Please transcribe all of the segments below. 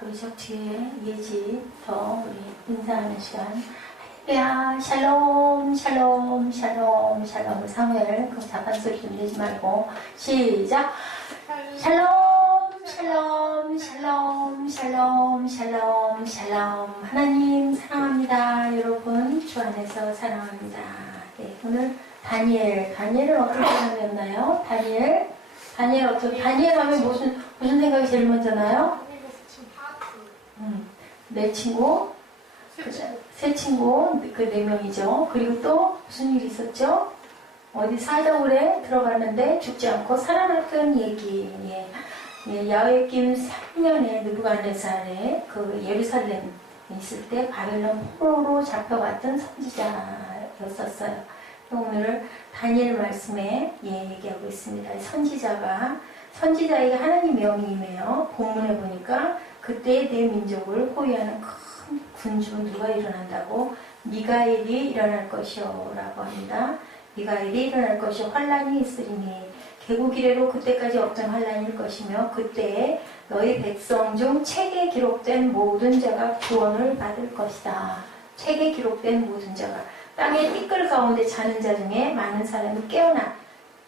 우리 적지에 예지부터 우리 인사하는 시간. 할렐루야, 샬롬, 샬롬, 샬롬, 샬롬. 사무엘, 그 자판 소리 좀 내지 말고. 시작. 샬롬, 샬롬, 샬롬, 샬롬, 샬롬, 샬롬. 하나님 사랑합니다. 여러분, 주 안에서 사랑합니다. 네, 오늘 다니엘은 어떤 사람이었나요? 다니엘 하면 무슨 생각이 제일 먼저 나요? 내 친구, 새 친구, 그 4명이죠. 그리고 또 무슨 일이 있었죠? 어디 사자굴에 들어갔는데 죽지 않고 살아났던 얘기. 야훼낌 3년에 느부갓네살의 그 예루살렘 있을 때 바벨론 포로로 잡혀갔던 선지자였었어요. 오늘 다니엘 말씀에 얘기하고 있습니다. 선지자에게 하나님의 영이 임해요. 본문에 보니까 그때 내 민족을 호위하는 큰 군주 누가 일어난다고? 미가엘이 일어날 것이요 라고 합니다. 미가엘이 일어날 것이요 환란이 있으리니 개국 이래로 그때까지 없던 환란일 것이며 그때에 너희 백성 중 책에 기록된 모든 자가 구원을 받을 것이다. 책에 기록된 모든 자가 땅의 띠끌 가운데 자는 자 중에 많은 사람이 깨어나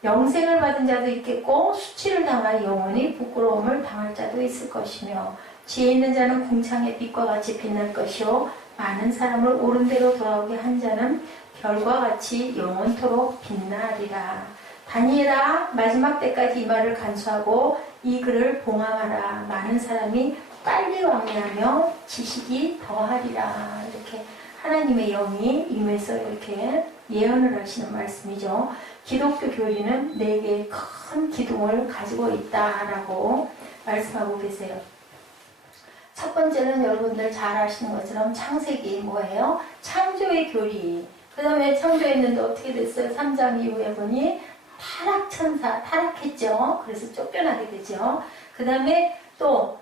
영생을 받은 자도 있겠고 수치를 당할 영원히 부끄러움을 당할 자도 있을 것이며 지혜 있는 자는 궁창의 빛과 같이 빛날 것이요 많은 사람을 옳은 대로 돌아오게 한 자는 별과 같이 영원토록 빛나리라. 다니엘아, 마지막 때까지 이 말을 간수하고 이 글을 봉함하라. 많은 사람이 빨리 왕래하며 지식이 더하리라. 이렇게 하나님의 영이 임해서 이렇게 예언을 하시는 말씀이죠. 기독교 교리는 4개의 큰 기둥을 가지고 있다라고 말씀하고 계세요. 첫 번째는 여러분들 잘 아시는 것처럼 창세기 뭐예요? 창조의 교리. 그 다음에 창조했는데 어떻게 됐어요? 3장 이후에 보니 타락천사, 타락했죠. 그래서 쫓겨나게 되죠. 그 다음에 또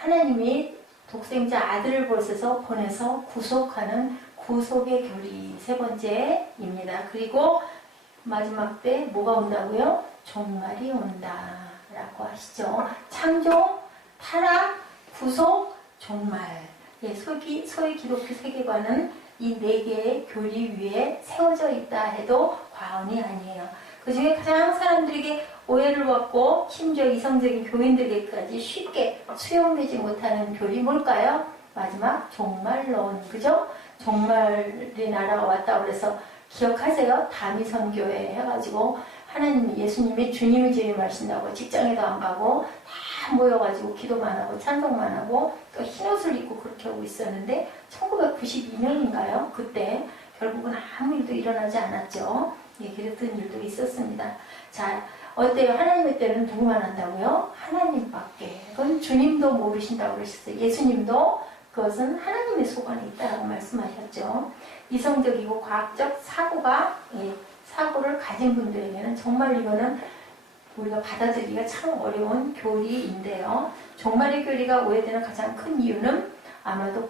하나님이 독생자 아들을 보내서 구속하는 구속의 교리. 3번째입니다. 그리고 마지막 때 뭐가 온다고요? 종말이 온다라고 하시죠. 창조, 타락, 구속, 종말. 소위 기독교 세계관은 이 4개의 교리 위에 세워져 있다 해도 과언이 아니에요. 그 중에 가장 사람들에게 오해를 받고 심지어 이성적인 교인들에게까지 쉽게 수용되지 못하는 교리 뭘까요? 마지막 종말론. 그죠? 종말의 나라가 왔다 그래서 기억하세요? 다미선교회 해가지고 예수님이 주님이 재림하신다고 직장에도 안 가고 다 모여가지고 기도만 하고 찬송만 하고 또 흰옷을 입고 그렇게 하고 있었는데 1992년인가요? 그때 결국은 아무 일도 일어나지 않았죠. 그랬던 일도 있었습니다. 자, 어때요? 하나님의 때는 누구만 한다고요? 하나님밖에. 그건 주님도 모르신다고 그러셨어요. 예수님도 그것은 하나님의 소관이 있다고 말씀하셨죠. 이성적이고 과학적 사고를 가진 분들에게는 정말 이거는 우리가 받아들이기가 참 어려운 교리인데요. 종말의 교리가 오해되는 가장 큰 이유는 아마도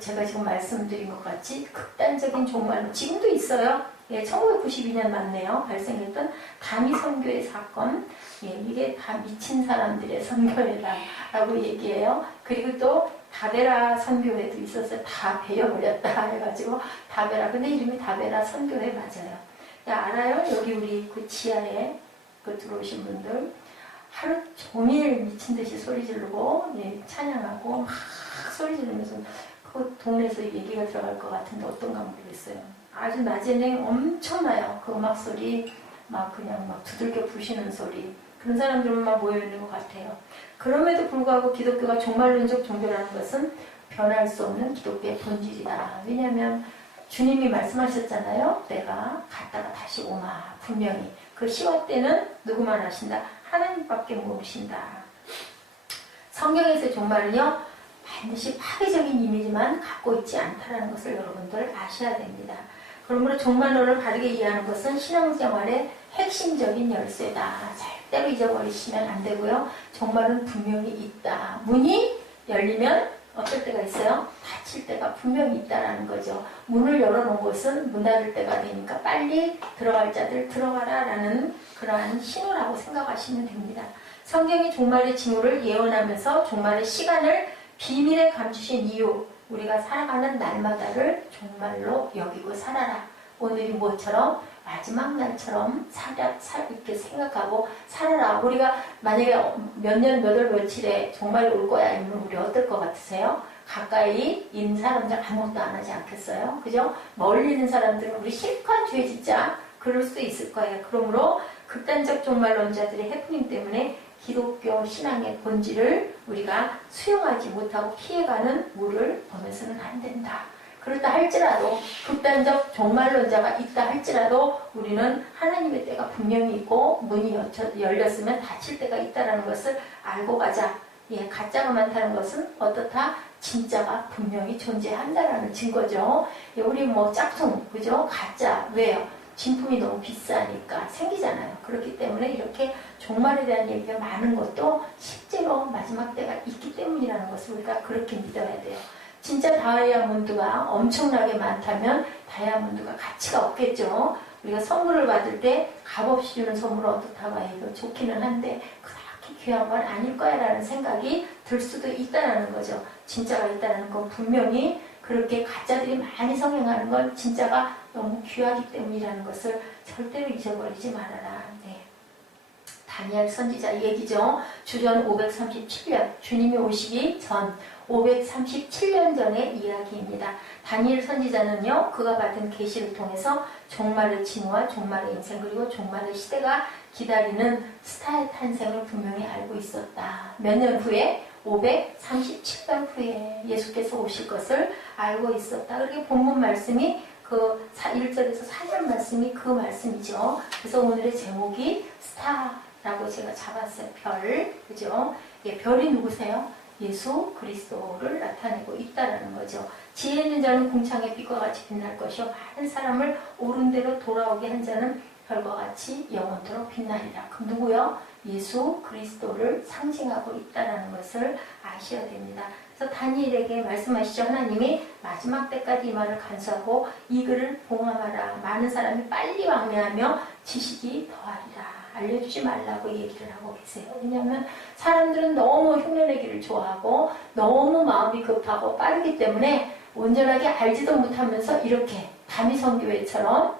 제가 지금 말씀드린 것 같이 극단적인 종말론, 지금도 있어요. 1992년 맞네요. 발생했던 다미 선교의 사건. 이게 다 미친 사람들의 선교회다라고 얘기해요. 그리고 또 다베라 선교회도 있었어요. 다 베어버렸다 해가지고 다베라. 근데 이름이 다베라 선교회 맞아요. 알아요? 여기 우리 그 지하에 들어오신 분들 하루 종일 미친 듯이 소리 지르고 찬양하고 막 소리 지르면서 그 동네에서 얘기가 들어갈 것 같은데 어떤가 모르겠어요. 아주 낮에는 엄청나요. 그 음악 소리 그냥 두들겨 부시는 소리. 그런 사람들만 모여있는 것 같아요. 그럼에도 불구하고 기독교가 종말론적 종교라는 것은 변할 수 없는 기독교의 본질이다. 왜냐하면 주님이 말씀하셨잖아요. 내가 갔다가 다시 오마. 분명히. 그 시와 때는 누구만 아신다? 하나님밖에 모르신다. 성경에서의 종말은요, 반드시 파괴적인 이미지만 갖고 있지 않다는 것을 여러분들 아셔야 됩니다. 그러므로 종말론을 바르게 이해하는 것은 신앙생활의 핵심적인 열쇠다. 절대로 잊어버리시면 안 되고요. 종말은 분명히 있다. 문이 열리면 어떨 때가 있어요? 닫힐 때가 분명히 있다라는 거죠. 문을 열어놓은 곳은 문 닫을 때가 되니까 빨리 들어갈 자들 들어가라라는 그러한 신호라고 생각하시면 됩니다. 성경이 종말의 징후를 예언하면서 종말의 시간을 비밀에 감추신 이유, 우리가 살아가는 날마다를 종말로 여기고 살아라. 오늘이 뭐처럼? 마지막 날처럼 이렇게 생각하고 살아라. 우리가 만약에 몇 년, 몇 월, 며칠에 종말이 올 거야. 아니면 우리 어떨 것 같으세요? 가까이 있는 사람들 아무것도 안 하지 않겠어요? 그죠? 멀리 있는 사람들은 우리 실컷 죄 짓자. 그럴 수도 있을 거예요. 그러므로 극단적 종말론자들의 해프닝 때문에 기독교 신앙의 본질을 우리가 수용하지 못하고 피해가는 물을 보면서는 안 된다. 그렇다 할지라도 극단적 종말론자가 있다 할지라도 우리는 하나님의 때가 분명히 있고 문이 열렸으면 닫힐 때가 있다는 것을 알고 가자. 예, 가짜가 많다는 것은 어떻다? 진짜가 분명히 존재한다라는 증거죠. 예, 우리 뭐 짝퉁, 그죠? 가짜. 왜요? 진품이 너무 비싸니까 생기잖아요. 그렇기 때문에 이렇게 종말에 대한 얘기가 많은 것도 실제로 마지막 때가 있기 때문이라는 것을 우리가 그렇게 믿어야 돼요. 진짜 다이아몬드가 엄청나게 많다면 다이아몬드가 가치가 없겠죠. 우리가 선물을 받을 때 값없이 주는 선물은 어떻다고 해도 좋기는 한데 그렇게 귀한 건 아닐 거야 라는 생각이 들 수도 있다는 거죠. 진짜가 있다는 건 분명히 그렇게 가짜들이 많이 성행하는 건 진짜가 너무 귀하기 때문이라는 것을 절대로 잊어버리지 말아라. 네. 다니엘 선지자 얘기죠. 주전 537년 주님이 오시기 전 537년 전의 이야기입니다. 다니엘 선지자는요, 그가 받은 계시를 통해서 종말의 징후와 종말의 인생 그리고 종말의 시대가 기다리는 스타의 탄생을 분명히 알고 있었다. 몇 년 후에 537년 후에 예수께서 오실 것을 알고 있었다. 그렇게 본문 말씀이 그 1절에서 4절 말씀이 그 말씀이죠. 그래서 오늘의 제목이 스타라고 제가 잡았어요. 별, 그죠? 예, 별이 누구세요? 예수 그리스도를 나타내고 있다는 거죠. 지혜 있는 자는 궁창의 빛과 같이 빛날 것이요 많은 사람을 옳은 대로 돌아오게 한 자는 별과 같이 영원토록 빛나리라. 그럼 누구요? 예수 그리스도를 상징하고 있다는 것을 아셔야 됩니다. 그래서 다니엘에게 말씀하시죠. 하나님이 마지막 때까지 이 말을 간수하고 이 글을 봉함하라. 많은 사람이 빨리 왕래하며 지식이 더하리라. 알려주지 말라고 얘기를 하고 계세요. 왜냐하면 사람들은 너무 흉내내기를 좋아하고 너무 마음이 급하고 빠르기 때문에 온전하게 알지도 못하면서 이렇게 다미 선교회처럼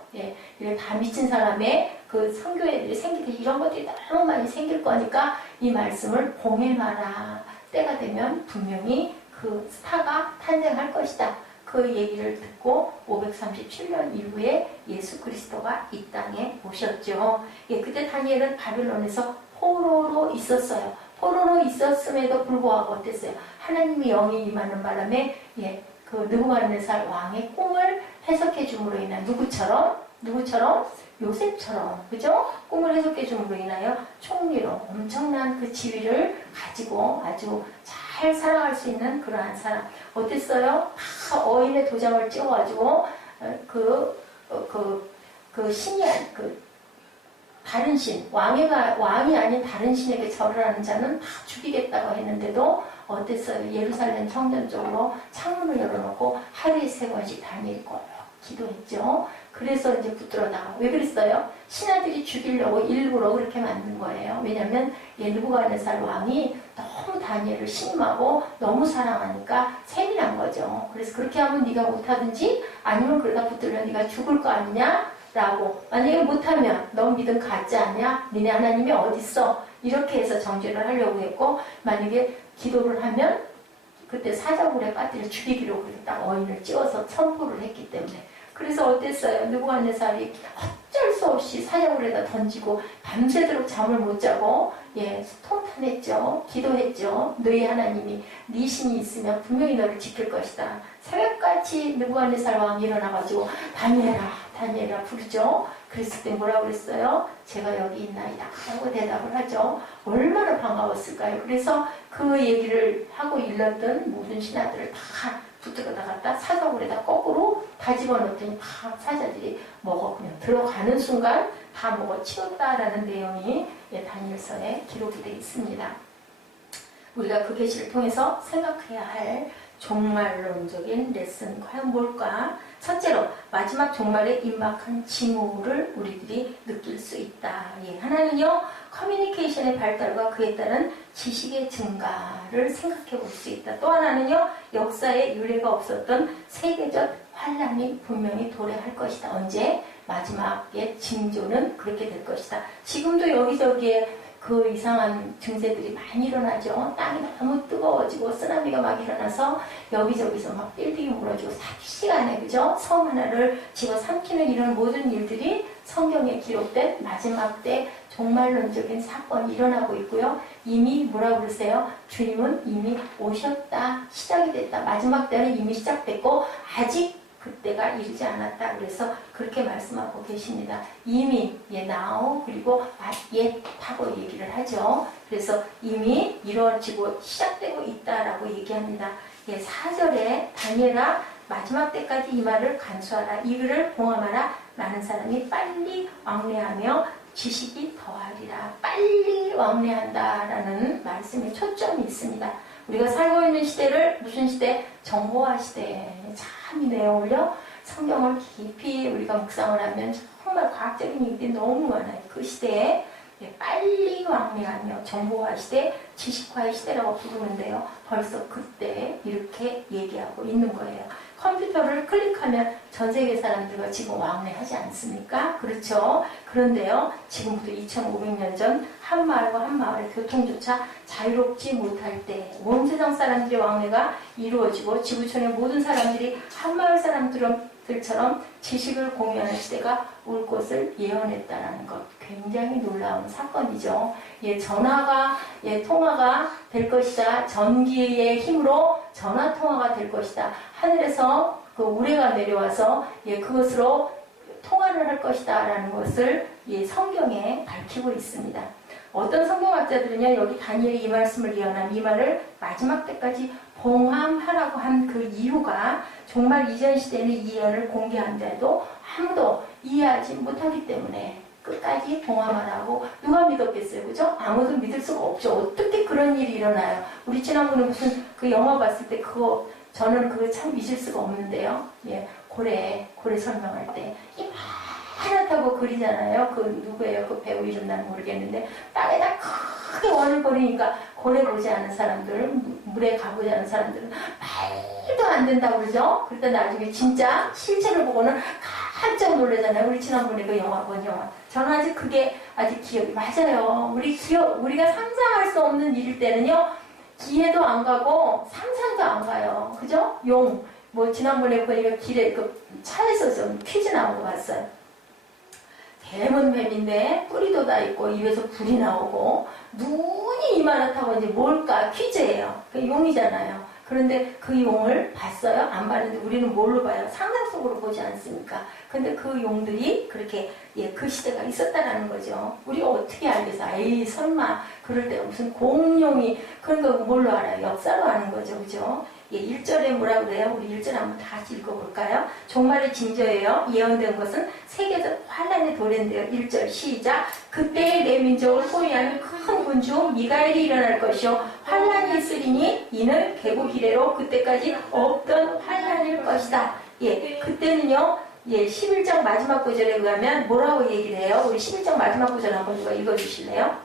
이렇게 다 미친 사람의 그 선교회들이 생기듯 이런 것들이 너무 많이 생길 거니까 이 말씀을 봉해마라. 때가 되면 분명히 그 스타가 탄생할 것이다. 그 얘기를 듣고 537년 이후에 예수 그리스도가 이 땅에 오셨죠. 예, 그때 다니엘은 바빌론에서 포로로 있었어요. 포로로 있었음에도 불구하고 어땠어요? 하나님이 영이 임하는 바람에 그 느부갓네살 왕의 꿈을 해석해 줌으로 인한 누구처럼? 요셉처럼, 그죠? 꿈을 해석해 줌으로 인하여 총리로 엄청난 그 지위를 가지고 아주 잘 살아갈 수 있는 그러한 사람. 어땠어요? 다 어인의 도장을 찍어가지고 신이 다른 신, 왕이 아닌 다른 신에게 절을 하는 자는 다 죽이겠다고 했는데도 어땠어요? 예루살렘 성전 쪽으로 창문을 열어놓고 하루에 3번씩 다니고 기도했죠. 그래서 이제 붙들어다가 왜 그랬어요? 신하들이 죽이려고 일부러 그렇게 만든 거예요. 왜냐하면 느부갓네살 왕이 너무 다니엘을 신임하고 너무 사랑하니까 세민한 거죠. 그래서 그렇게 하면 네가 못하든지 아니면 그러다 붙들면 네가 죽을 거 아니냐? 라고. 만약에 못하면 넌 믿음 가짜 아니야? 니네 하나님이 어딨어? 이렇게 해서 정죄를 하려고 했고 만약에 기도를 하면 그때 사자굴에 빠뜨려 죽이기로 그랬다. 어인을 찍어서 선포를 했기 때문에. 그래서 어땠어요? 느부갓네살이 어쩔 수 없이 사자굴에다 던지고 밤새도록 잠을 못 자고 통탄했죠. 기도했죠. 너희 하나님이 네 신이 있으면 분명히 너를 지킬 것이다. 새벽같이 느부갓네살 왕이 일어나가지고 다니엘아 부르죠. 그랬을 때 뭐라고 그랬어요? 제가 여기 있나이다 라고 대답을 하죠. 얼마나 반가웠을까요? 그래서 그 얘기를 하고 일렀던 모든 신하들을 다 붙들어 나갔다 사자굴에다 거꾸로 다 집어넣더니 다 사자들이 먹어 그냥 들어가는 순간 다 먹어 치웠다라는 내용이 다니엘서에 기록이 되어 있습니다. 우리가 그 계시를 통해서 생각해야 할 종말론적인 레슨 과연 뭘까? 첫째로 마지막 종말에 임박한 징후를 우리들이 느낄 수 있다. 예, 하나는요 커뮤니케이션의 발달과 그에 따른 지식의 증가를 생각해 볼 수 있다. 또 하나는요 역사에 유례가 없었던 세계적 환란이 분명히 도래할 것이다. 언제? 마지막의 징조는 그렇게 될 것이다. 지금도 여기저기에 그 이상한 증세들이 많이 일어나죠. 땅이 너무 뜨거워지고 쓰나미가 막 일어나서 여기저기서 막 빌딩이 무너지고 삽시간에 그죠? 섬 하나를 집어삼키는 이런 모든 일들이 성경에 기록된 마지막 때 종말론적인 사건이 일어나고 있고요. 이미 뭐라고 그러세요? 주님은 이미 오셨다. 시작이 됐다. 마지막 때는 이미 시작됐고 아직 그때가 이르지 않았다. 그래서 그렇게 말씀하고 계십니다. 이미 now 그리고 yet 하고 얘기를 하죠. 그래서 이미 이루어지고 시작되고 있다라고 얘기합니다. 4절에 다니엘아 마지막 때까지 이 말을 간수하라. 이 글을 봉함하라. 많은 사람이 빨리 왕래하며 지식이 더하리라. 빨리 왕래한다라는 말씀에 초점이 있습니다. 우리가 살고 있는 시대를 무슨 시대? 정보화 시대. 참이네요. 올려 성경을 깊이 우리가 묵상을 하면 정말 과학적인 얘기들이 너무 많아요. 그 시대에 빨리 왕래하며 정보화 시대, 지식화의 시대라고 부르는데요. 벌써 그때 이렇게 얘기하고 있는 거예요. 컴퓨터를 클릭하면 전 세계 사람들과 지금 왕래하지 않습니까? 그렇죠? 그런데요, 지금부터 2500년 전 한 마을과 한 마을의 교통조차 자유롭지 못할 때 온 세상 사람들의 왕래가 이루어지고 지구촌의 모든 사람들이 한 마을 사람들처럼 지식을 공유하는 시대가 올 것을 예언했다라는 것. 굉장히 놀라운 사건이죠. 전화가, 통화가 될 것이다. 전기의 힘으로 전화 통화가 될 것이다. 하늘에서 그 우레가 내려와서 그것으로 통화를 할 것이다. 라는 것을 성경에 밝히고 있습니다. 어떤 성경학자들은요, 여기 다니엘이 이 말씀을 예언한 이 말을 마지막 때까지 봉함하라고 한 그 이유가 정말 이전 시대는 이 예언을 공개한데도 아무도 이해하지 못하기 때문에 끝까지 봉함하라고 누가 믿었겠어요, 그죠? 아무도 믿을 수가 없죠. 어떻게 그런 일이 일어나요? 우리 지난번에 무슨 그 영화 봤을 때 저는 그거 참 잊을 수가 없는데요. 고래 설명할 때 이만하다고 그리잖아요. 그 누구예요? 그 배우 이름 난 모르겠는데 땅에다 크게 원을 그리니까 고래 보지 않은 사람들, 물에 가보지 않은 사람들은 말도 안 된다고 그러죠? 그러다 나중에 진짜 실체를 보고는 깜짝 놀라잖아요. 우리 지난번에 그 영화 본 영화. 저는 아직 그게 아직 기억이 맞아요. 우리가 상상할 수 없는 일일 때는요, 기회도 안 가고 상상도 안 가요. 그죠? 지난번에 보니까 길에 차에서 좀 퀴즈 나온 거 봤어요. 대문뱀인데 뿌리도 다 있고 입에서 불이 나오고 눈이 이만하다고 이제 뭘까? 퀴즈예요. 그 용이잖아요. 그런데 그 용을 봤어요? 안 봤는데 우리는 뭘로 봐요? 상상 속으로 보지 않습니까? 근데 그 용들이 그렇게 그 시대가 있었다라는 거죠. 우리가 어떻게 알겠어? 에이 설마 그럴 때가 무슨 공룡이 그런 거 뭘로 알아요? 역사로 아는 거죠. 그죠? 1절에 뭐라 그래요? 우리 1절 한번 다시 읽어볼까요? 종말의 징조예요. 예언된 것은 세계적 환란의 도래인데요. 1절 시작. 그때 내 민족을 포위하는 큰 군주 미가엘이 일어날 것이요 환란이 있으리니 이는 개국 이래로 그때까지 없던 환란일 것이다. 그때는요. 11장 마지막 구절에 의하면 뭐라고 얘기를 해요? 우리 11장 마지막 구절 한번 누가 읽어주실래요?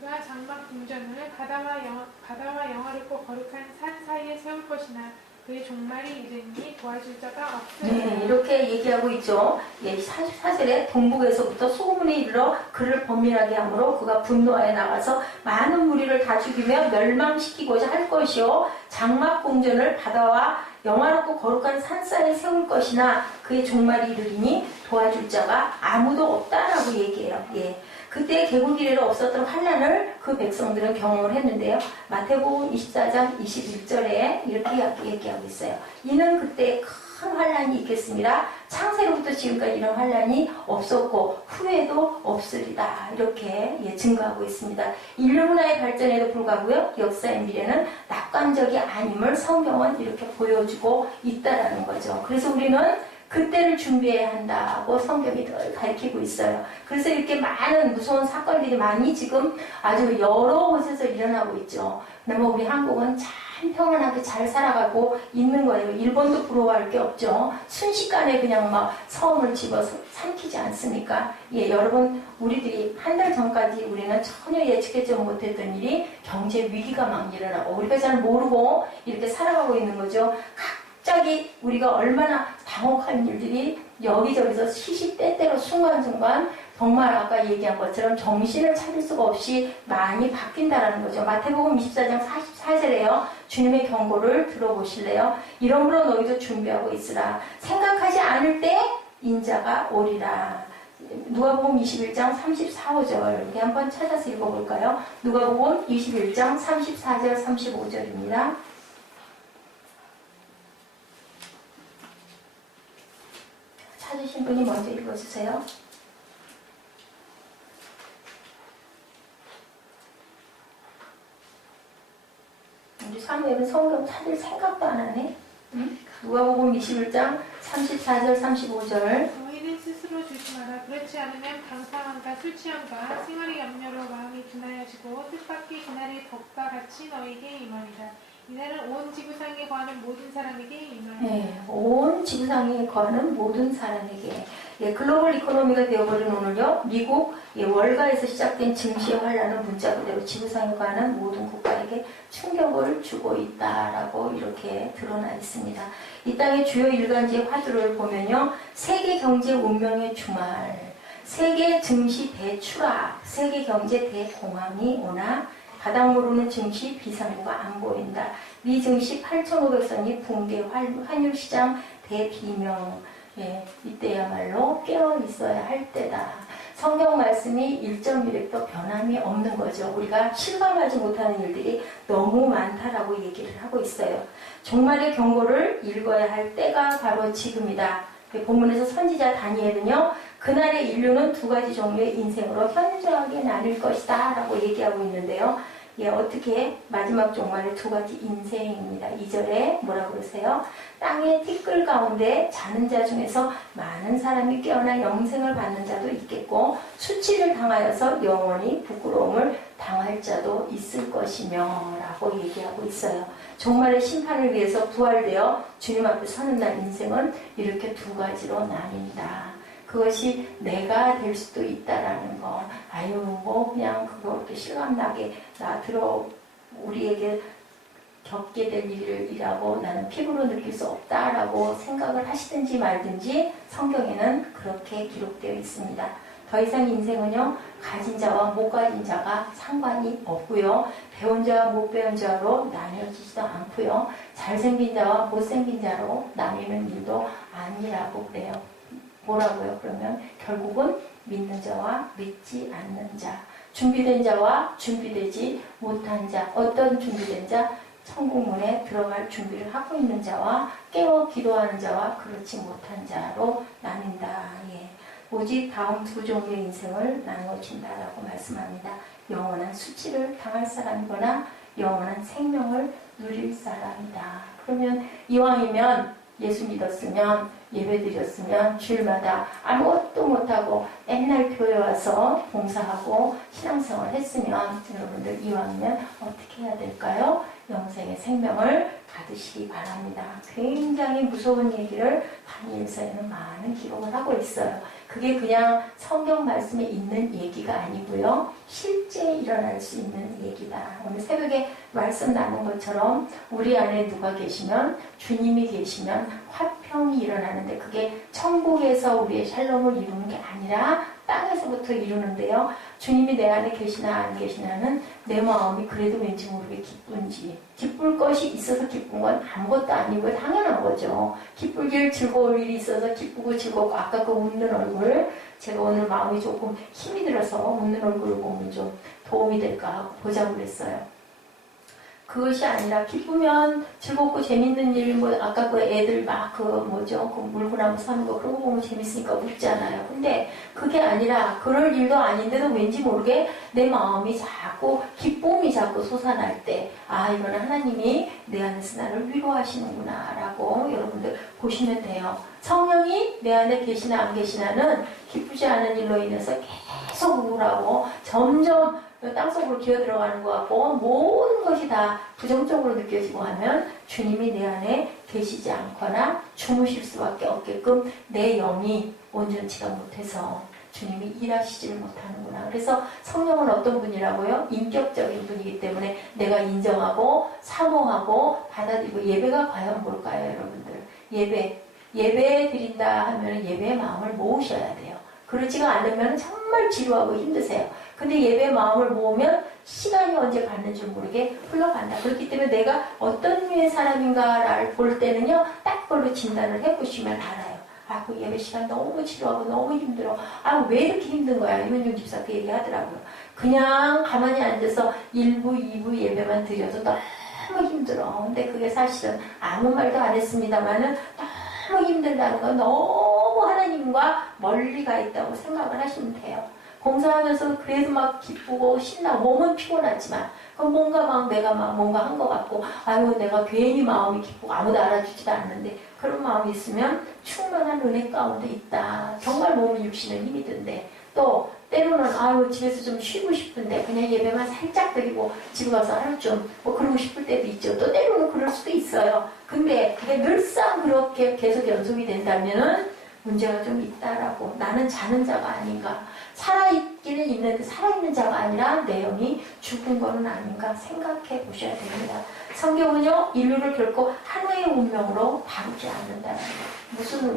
그가 장막 궁전을 바다와 영화롭고 거룩한 산 사이에 세울 것이나 그의 종말이 이르니 도와줄 자가 없으리라. 네, 이렇게 얘기하고 있죠. 44절에 동북에서부터 소문에 이르러 그를 범민하게 하므로 그가 분노하여 나가서 많은 무리를 다 죽이며 멸망시키고자 할 것이요 장막 궁전을 바다와 영화롭고 거룩한 산 사이에 세울 것이나 그의 종말이 이르리니 도와줄 자가 아무도 없다라고 얘기해요. 그때 개국 이래로 없었던 환란을 그 백성들은 경험을 했는데요. 마태복음 24장 21절에 이렇게 얘기하고 있어요. 이는 그때 큰 환란이 있겠습니다. 창세로부터 지금까지 이런 환란이 없었고 후에도 없으리다. 이렇게 증거하고 있습니다. 인류 문화의 발전에도 불구하고요. 역사의 미래는 낙관적이 아님을 성경은 이렇게 보여주고 있다라는 거죠. 그래서 우리는 그때를 준비해야 한다고 성경이 늘 가르치고 있어요. 그래서 이렇게 많은 무서운 사건들이 많이 지금 아주 여러 곳에서 일어나고 있죠. 그러면 우리 한국은 참 참 평안하게 잘 살아가고 있는 거예요. 일본도 부러워할 게 없죠. 순식간에 그냥 막 섬을 집어서 삼키지 않습니까? 예, 여러분, 우리들이 한 달 전까지 우리는 전혀 예측하지 못했던 일이 경제 위기가 막 일어나고 우리가 잘 모르고 이렇게 살아가고 있는 거죠. 갑자기 우리가 얼마나 당혹한 일들이 여기저기서 시시때때로 순간순간 정말 아까 얘기한 것처럼 정신을 차릴 수가 없이 많이 바뀐다라는 거죠. 마태복음 24장 44절에요. 주님의 경고를 들어보실래요? 이러므로 너희도 준비하고 있으라. 생각하지 않을 때 인자가 오리라. 누가복음 21장 34, 5절 우리 한번 찾아서 읽어볼까요? 누가복음 21장 34절, 35절입니다. 찾으신 분이 먼저 읽어주세요. 우리 사무엘은 성경 찾을 생각도 안 하네. 응? 누가복음 21장 34절, 35절 너희는 스스로 조심하라. 그렇지 않으면 방탕함과 술 취함과 생활의 염려로 마음이 둔하여지고 뜻밖의 그날의 덕과 같이 너희에게 임하리라. 이날은 온 지구상에 거하는 모든 사람에게 임하리라. 네, 온 지구상에 거하는 모든 사람에게. 예, 글로벌 이코노미가 되어버린 오늘요, 미국 월가에서 시작된 증시의 환란은 문자 그대로 지구상에 거하는 모든 국가에게 충격을 주고 있다라고 이렇게 드러나 있습니다. 이 땅의 주요 일간지의 화두를 보면요, 세계 경제 운명의 주말, 세계 증시 대추락, 세계 경제 대공황이 오나 바닥 모르는 증시 비상구가 안 보인다. 미 증시 8,500선이 붕괴, 환율 시장 대비명. 예, 이때야말로 깨어 있어야 할 때다. 성경 말씀이 1.1획도 변함이 없는 거죠. 우리가 실감하지 못하는 일들이 너무 많다라고 얘기를 하고 있어요. 종말의 경고를 읽어야 할 때가 바로 지금이다. 본문에서 선지자 다니엘은요, 그날의 인류는 두 가지 종류의 인생으로 현저하게 나뉠 것이다 라고 얘기하고 있는데요. 예, 어떻게 마지막 종말의 두 가지 인생입니다. 2절에 뭐라 그러세요? 땅의 티끌 가운데 자는 자 중에서 많은 사람이 깨어나 영생을 받는 자도 있겠고 수치를 당하여서 영원히 부끄러움을 당할 자도 있을 것이며 라고 얘기하고 있어요. 종말의 심판을 위해서 부활되어 주님 앞에 서는 날 인생은 이렇게 두 가지로 나뉜다. 그것이 내가 될 수도 있다라는 거. 아유, 뭐 그냥 그거 이렇게 실감나게 우리에게 겪게 될 일이라고 나는 피부로 느낄 수 없다라고 생각을 하시든지 말든지 성경에는 그렇게 기록되어 있습니다. 더 이상 인생은요, 가진 자와 못 가진 자가 상관이 없고요, 배운 자와 못 배운 자로 나뉘어지지도 않고요, 잘생긴 자와 못생긴 자로 나뉘는 일도 아니라고 그래요. 뭐라고요? 그러면 결국은 믿는 자와 믿지 않는 자, 준비된 자와 준비되지 못한 자, 어떤 준비된 자? 천국문에 들어갈 준비를 하고 있는 자와 깨어 기도하는 자와 그렇지 못한 자로 나뉜다. 예. 오직 다음 두 종류의 인생을 나누어진다라고 말씀합니다. 영원한 수치를 당할 사람이거나 영원한 생명을 누릴 사람이다. 그러면 이왕이면 예수 믿었으면 예배드렸으면 주일마다 아무것도 못하고 맨날 교회 와서 봉사하고 신앙생활 했으면 여러분들 이왕이면 어떻게 해야 될까요? 영생의 생명을 받으시기 바랍니다. 굉장히 무서운 얘기를 다니엘서에는 많은 기록을 하고 있어요. 그게 그냥 성경 말씀에 있는 얘기가 아니고요, 실제 일어날 수 있는 얘기다. 오늘 새벽에 말씀 나눈 것처럼 우리 안에 누가 계시면, 주님이 계시면 화평이 일어나는데 그게 천국에서 우리의 샬롬을 이루는 게 아니라 땅에서부터 이루는데요. 주님이 내 안에 계시나 안 계시나는 내 마음이 그래도 왠지 모르게 기쁜지, 기쁠 것이 있어서 기쁜 건 아무것도 아니고 당연한 거죠. 기쁠 즐거울 일이 있어서 기쁘고 즐겁고, 아까 그 웃는 얼굴, 제가 오늘 마음이 조금 힘이 들어서 웃는 얼굴을 보면 좀 도움이 될까 하고 보자고 그랬어요. 그것이 아니라 기쁘면 즐겁고 재밌는 일, 뭐 아까 그 애들 막 그 물구나무 사는 거 그런 거 보면 재밌으니까 웃잖아요. 근데 그게 아니라 그럴 일도 아닌데도 왠지 모르게 내 마음이 자꾸 기쁨이 자꾸 솟아날 때, 아, 이거는 하나님이 내 안에서 나를 위로하시는구나 라고 여러분들 보시면 돼요. 성령이 내 안에 계시나 안 계시나는 기쁘지 않은 일로 인해서 계속 우울하고 점점 땅속으로 기어들어가는 것 같고 모든 것이 다 부정적으로 느껴지고 하면 주님이 내 안에 계시지 않거나 주무실 수밖에 없게끔 내 영이 온전치가 못해서 주님이 일하시지를 못하는구나. 그래서 성령은 어떤 분이라고요? 인격적인 분이기 때문에 내가 인정하고 사모하고 받아들이고 예배가 과연 뭘까요, 여러분들? 예배 드린다 하면 예배의 마음을 모으셔야 돼요. 그러지가 않으면 정말 지루하고 힘드세요. 근데 예배의 마음을 모으면 시간이 언제 갔는 줄 모르게 흘러간다. 그렇기 때문에 내가 어떤 류의 사람인가를 볼 때는요, 딱 그걸로 진단을 해보시면 알아요. 아, 그 예배 시간 너무 지루하고 너무 힘들어. 아, 왜 이렇게 힘든 거야? 이문용 집사 그 얘기 하더라고요. 그냥 가만히 앉아서 1부, 2부 예배만 드려도 너무 힘들어. 근데 그게 사실은 아무 말도 안 했습니다만은 너무 힘들다는 건 너무 하나님과 멀리 가 있다고 생각을 하시면 돼요. 봉사하면서 그래도 막 기쁘고 신나고 몸은 피곤하지만 뭔가 막 내가 막 뭔가 한 것 같고 아유 내가 괜히 마음이 기쁘고 아무도 알아주지도 않는데 그런 마음이 있으면 충만한 은혜 가운데 있다. 정말 몸이 육신은 힘이 든데 또 때로는 아유 집에서 좀 쉬고 싶은데 그냥 예배만 살짝 드리고 집에 가서 하루 좀 뭐 그러고 싶을 때도 있죠. 또 때로는 그럴 수도 있어요. 근데 그게 늘상 그렇게 계속 연속이 된다면은 문제가 좀 있다라고. 나는 자는 자가 아닌가. 살아있기는 있는데 살아있는 자가 아니라 내 영이 죽은 거는 아닌가 생각해 보셔야 됩니다. 성경은요, 인류를 결코 하나의 운명으로 다루지 않는다는 거예요.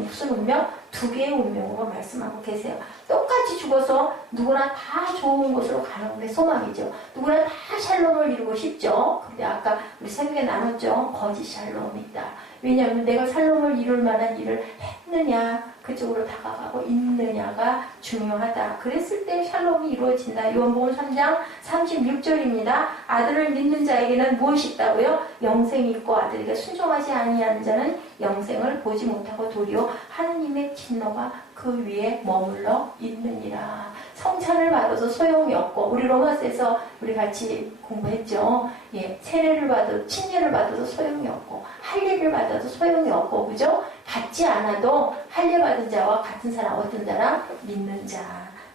무슨 운명? 두 개의 운명으로 말씀하고 계세요. 똑같이 죽어서 누구나 다 좋은 곳으로 가는 게 소망이죠. 누구나 다 샬롬을 이루고 싶죠. 근데 아까 우리 새벽에 나눴죠. 거짓 샬롬이 있다. 왜냐하면 내가 샬롬을 이룰 만한 일을 했느냐, 그쪽으로 다가가고 있느냐가 중요하다. 그랬을 때 샬롬이 이루어진다. 요한복음 3장 36절입니다. 아들을 믿는 자에게는 무엇이 있다고요? 영생이 있고 아들에게 순종하지 아니하는 자는 영생을 보지 못하고 도리어 하느님의 진노가 그 위에 머물러 있느니라. 성찬을 받아도 소용이 없고 우리 로마서에서 우리 같이 공부했죠. 예, 세례를 받아도 침례를 받아도 소용이 없고 할례를 받아도 소용이 없고 그죠? 받지 않아도 할례 받은 자와 같은 사람 어떤 자랑? 믿는 자.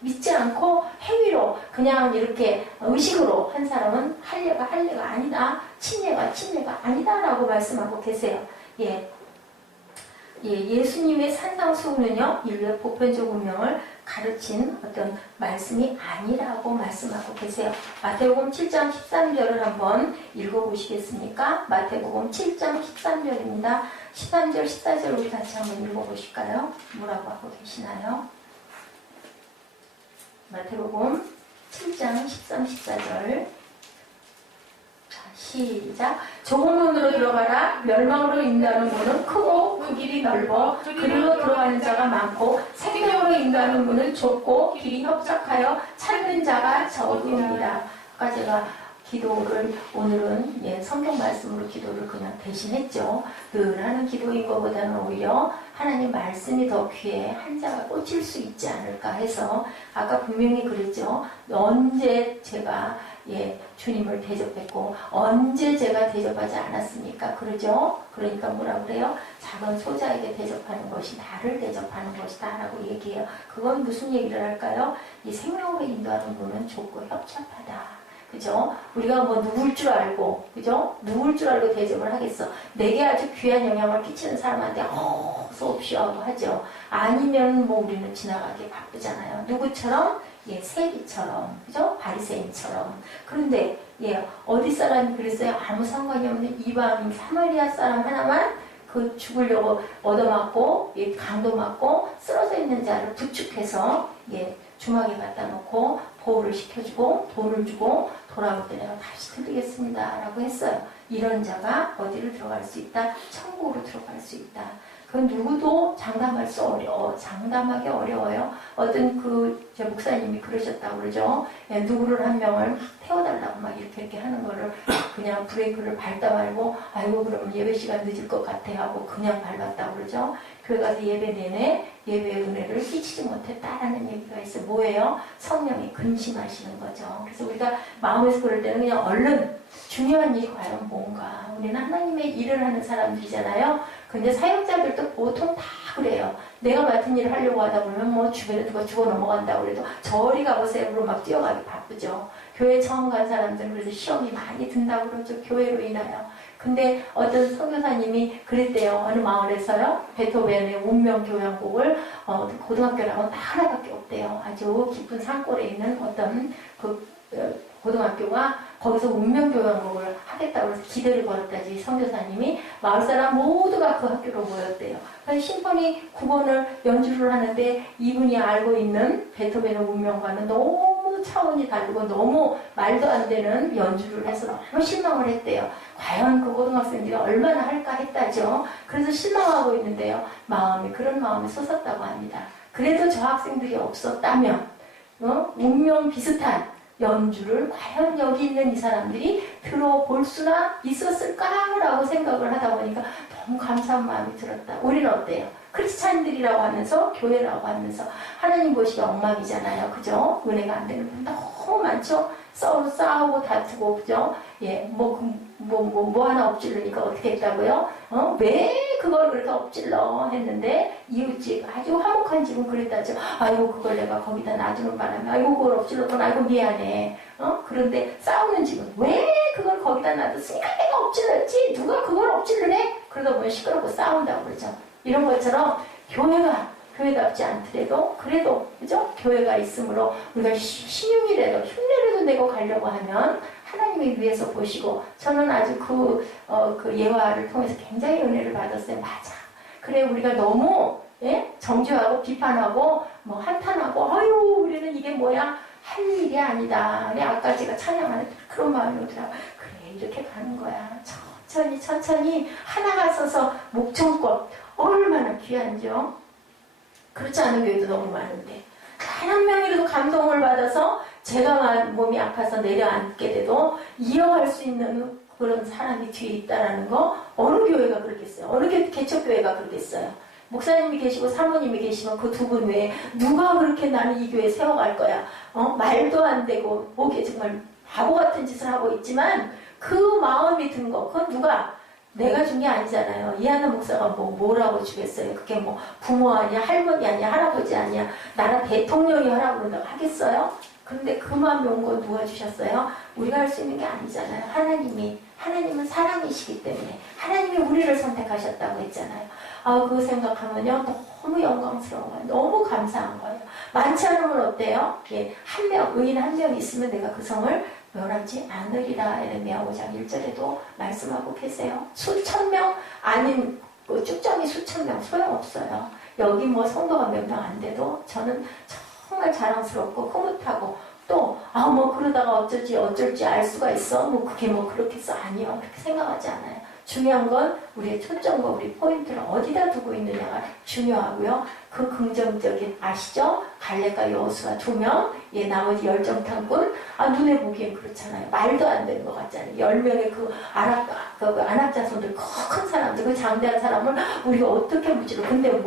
믿지 않고 행위로 그냥 이렇게 의식으로 한 사람은 할례가 아니다. 침례가 아니다라고 말씀하고 계세요. 예수님의 산상수훈은요, 인류의 보편적 운명을 가르친 어떤 말씀이 아니라고 말씀하고 계세요. 마태복음 7장 13절을 한번 읽어보시겠습니까? 마태복음 7장 13절입니다. 13절, 14절 우리 같이 한번 읽어보실까요? 뭐라고 하고 계시나요? 마태복음 7장 13, 14절 시작. 좁은 문으로 들어가라. 멸망으로 인도하는 문은 크고 그 길이 넓어 그리로 들어가는 자가 많고 생명으로 인도하는 문은 좁고 길이 협착하여 찾는 자가 적음이다. 아까 제가 기도를 오늘은 성경 말씀으로 기도를 그냥 대신했죠. 늘 하는 기도인 것보다는 오히려 하나님 말씀이 더 귀에 한자가 꽂힐 수 있지 않을까 해서 아까 분명히 그랬죠. 언제 제가 주님을 대접했고 언제 제가 대접하지 않았습니까? 그러죠? 그러니까 뭐라고 그래요? 작은 소자에게 대접하는 것이 나를 대접하는 것이다 라고 얘기해요. 그건 무슨 얘기를 할까요? 이 생명으로 인도하는 분은 좁고 협착하다. 그죠? 우리가 뭐 누굴 줄 알고, 그죠? 누굴 줄 알고 대접을 하겠어. 내게 아주 귀한 영향을 끼치는 사람한테 수없이 하고 하죠. 아니면 뭐 우리는 지나가기 바쁘잖아요. 누구처럼? 세리처럼, 그죠? 바리새인처럼. 그런데 어디 사람이 그랬어요? 아무 상관이 없는 이방 사마리아 사람 하나만 그 죽으려고 얻어맞고 강도 맞고 쓰러져 있는 자를 부축해서 주막에 갖다 놓고 보호를 시켜주고 돈을 주고 돌아올 때 내가 다시 드리겠습니다 라고 했어요. 이런 자가 어디를 들어갈 수 있다? 천국으로 들어갈 수 있다. 그건 누구도 장담하기 어려워요. 어떤 제 목사님이 그러셨다고 그러죠. 누구를 한 명을 막 태워달라고 막 이렇게 하는 거를 그냥 브레이크를 밟다 말고 아이고 그러면 예배 시간 늦을 것 같아 하고 그냥 밟았다고 그러죠. 그래 가서 예배 내내 예배의 은혜를 끼치지 못했다라는 얘기가 있어요. 뭐예요? 성령이 근심하시는 거죠. 그래서 우리가 마음에서 그럴 때는 그냥 얼른 중요한 일이 과연 뭔가. 우리는 하나님의 일을 하는 사람들이잖아요. 근데 사역자들도 보통 다 그래요. 내가 맡은 일을 하려고 하다 보면 뭐 주변에 누가 죽어 넘어간다고 그래도 저리 가보세요. 그럼 막 뛰어가기 바쁘죠. 교회 처음 간 사람들은 그래도 시험이 많이 든다고 그러죠. 교회로 인하여. 근데 어떤 선교사님이 그랬대요. 어느 마을에서요. 베토벤의 운명교향곡을 고등학교라고 하나밖에 없대요. 아주 깊은 산골에 있는 어떤 고등학교가 거기서 운명교향곡을 하겠다고 해서 기대를 걸었다지 선교사님이 마을 사람 모두가 그 학교로 모였대요. 그래서 심포니 9번을 연주를 하는데 이분이 알고 있는 베토벤의 운명과는 너무 차원이 다르고 너무 말도 안 되는 연주를 해서 너무 실망을 했대요. 과연 그 고등학생들이 얼마나 할까 했다죠. 그래서 실망하고 있는데요. 그런 마음이 솟았다고 합니다. 그래도 저 학생들이 없었다면 운명 비슷한 연주를 과연 여기 있는 이 사람들이 들어볼 수나 있었을까라고 생각을 하다 보니까 너무 감사한 마음이 들었다. 우리는 어때요? 크리스찬들이라고 하면서 교회라고 하면서 하나님 보시기 엉망이잖아요. 그죠? 은혜가 안 되는 분 너무 많죠? 싸우고 다투고 그죠? 예, 뭐 하나 엎질르니까 어떻게 했다고요? 왜 그걸 그렇게 엎질러 했는데 이웃집 아주 화목한 집은 그랬다죠. 아이고 그걸 내가 거기다 놔두는 바람에 아이고 그걸 엎질렀구나. 아이고 미안해. 그런데 싸우는 집은 왜 그걸 거기다 놔뒀으니까 내가 엎질렀지. 누가 그걸 엎질르래? 그러다 보면 시끄럽고 싸운다고 그러죠. 이런 것처럼 교회답지 않더라도 그래도 그죠? 교회가 있으므로 우리가 신용이라도 흉내라도 내고 가려고 하면 하나님이 위해서 보시고 저는 아주 그 예화를 통해서 굉장히 은혜를 받았어요. 맞아. 그래 우리가 너무 정죄하고 비판하고 뭐 한탄하고 아유 우리는 이게 뭐야 할 일이 아니다. 아까 제가 찬양하는 그런 마음이 오더라고요. 그래 이렇게 가는 거야. 천천히 하나가 서서 목청껏 얼마나 귀한죠. 그렇지 않은 교회도 너무 많은데 단 한 명이라도 감동을 받아서 제가 몸이 아파서 내려앉게 돼도 이어갈 수 있는 그런 사람이 뒤에 있다는 거 어느 교회가 그러겠어요. 어느 개척교회가 그러겠어요. 목사님이 계시고 사모님이 계시면 그 두 분 외에 누가 그렇게 나는 이 교회 세워갈 거야. 말도 안 되고 목에 정말 바보 같은 짓을 하고 있지만 그 마음이 든 거 그건 누가 내가 준 게 아니잖아요. 이하나 목사가 뭐라고 주겠어요. 그게 뭐 부모 아니야, 할머니 아니야, 할아버지 아니야, 나라 대통령이 하라고 그런다고 하겠어요? 그런데 그 마음이 온 건 누가 주셨어요? 우리가 할 수 있는 게 아니잖아요. 하나님은 사랑이시기 때문에 하나님이 우리를 선택하셨다고 했잖아요. 그거 생각하면요 너무 영광스러워요. 너무 감사한 거예요. 많지 않으면 어때요? 의인 한 명 있으면 내가 그 성을 멸하지 않으리라. 에레미야 5장 1절에도 말씀하고 계세요. 수천 명 아닌 쭉정이 수천 명 소용없어요. 여기 뭐 성도가 몇 명 안 돼도 저는 정말 자랑스럽고 흐뭇하고 또 그러다가 어쩔지 알 수가 있어. 그게 그렇겠어. 아니요. 그렇게 생각하지 않아요. 중요한 건 우리의 초점과 우리 포인트를 어디다 두고 있느냐가 중요하고요. 그 긍정적인 아시죠? 갈렙과 여호수아 2명, 나머지 열정탐꾼. 눈에 보기엔 그렇잖아요. 말도 안 되는 것 같잖아요. 10명의 그 아낙 자손들, 큰 사람들, 그 장대한 사람을 우리가 어떻게 무지로. 근데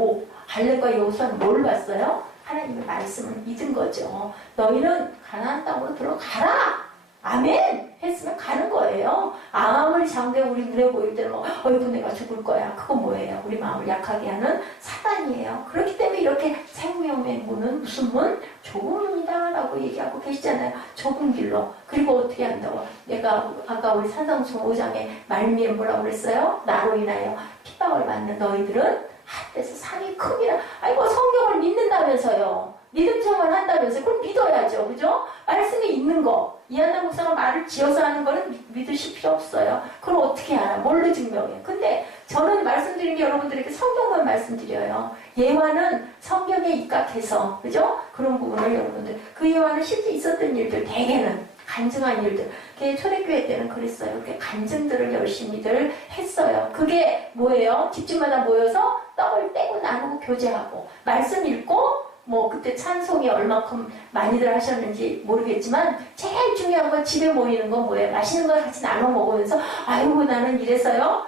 갈렙과 여호수아는 뭘 봤어요? 하나님의 말씀을 믿은 거죠. 너희는 가나안 땅으로 들어가라. 아멘! 했으면 가는 거예요. 아무리 장대 우리 눈에 보일 때는 어이구 내가 죽을 거야. 그거 뭐예요? 우리 마음을 약하게 하는 사단이에요. 그렇기 때문에 이렇게 생명의 문은 무슨 문? 좁은 문이다 라고 얘기하고 계시잖아요. 좁은 길로. 그리고 어떻게 한다고? 내가 아까 우리 산상수 5장에 말미에 뭐라고 그랬어요? 나로 인하여 핍박을 받는 너희들은 한때서 상이 큼이라. 아이고 성경을 믿는다면서요. 믿음청을 한다면서 그럼 믿어야죠. 그죠? 말씀에 있는 거. 이한나 목사가 말을 지어서 하는 거는 믿으실 필요 없어요. 그럼 어떻게 알아? 뭘로 증명해? 근데 저는 말씀드린 게 여러분들에게 성경만 말씀드려요. 예화는 성경에 입각해서 그죠? 그런 부분을 여러분들 그 예화는 실제 있었던 일들 대개는 간증한 일들. 초대교회 때는 그랬어요. 그렇게 간증들을 열심히들 했어요. 그게 뭐예요? 집집마다 모여서 떡을 떼고 나누고 교제하고 말씀 읽고 그때 찬송이 얼마큼 많이들 하셨는지 모르겠지만 제일 중요한 건 집에 모이는 건 뭐예요? 맛있는 걸 같이 나눠 먹으면서 아이고 나는 이래서요.